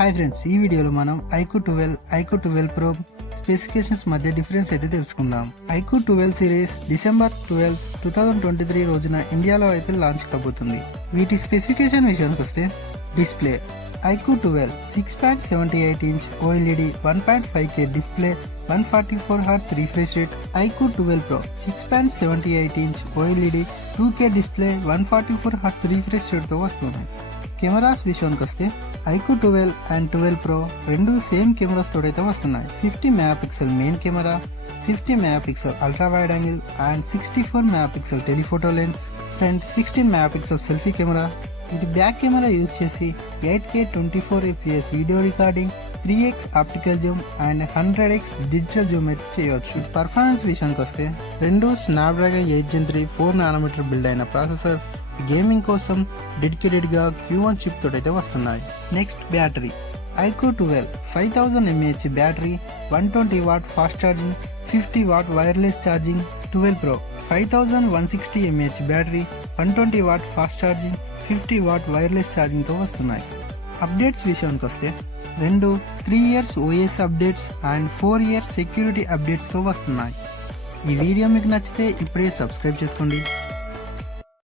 Hi friends, ఈ వీడియోలో మనం IQOO 12 Pro స్పెసిఫికేషన్స్ మధ్య డిఫరెన్స్ అయితే తెలుసుకుందాం. IQOO 12 సిరీస్ డిసెంబర్ 12, 2023 రోజున ఇండియాలో అయితే లాంచ్ కాబోతుంది. వీటి స్పెసిఫికేషన్ విషయానికి వస్తే display IQOO 12 6.78 inch OLED 1.5K display 144 Hz refresh rate. IQOO 12 Pro 6.78 inch OLED 2K display 144 Hz refresh rate తో వస్తున్నాయి. కెమెరాస్ విషయానికి వస్తే IQOO 12 అండ్ 12 Pro రెండు సేమ్ కెమెరాస్ తోడైతే వస్తున్నాయి. 50 megapixel main camera, 50 megapixel ultra wide angle and 64 megapixel telephoto lens, front 16 megapixel selfie camera. ఇది back camera use చేసి 8K 24fps video recording, 3x optical Zoom and 100x digital Zoom అయితే చేయవచ్చు. Performance విషయానికి వస్తే రెండు Snapdragon 8 Gen 3 4nm build అయిన processor gaming కోసం dedicated గా Q1 Chep తోటైతే వస్తున్నాయి. Next battery IQOO 12 5000 mAh battery, 120W fast charging, 50W wireless charging. 12 Pro 5160 mAh battery, 120W fast charging, 50W wireless charging తో వస్తున్నాయి. అప్డేట్స్ విషయానికి వస్తే రెండు 3 years OS updates and 4 years security updates తో వస్తున్నాయి. ఈ వీడియో మీకు నచ్చితే ఇప్పుడే సబ్స్క్రైబ్ చేసుకోండి.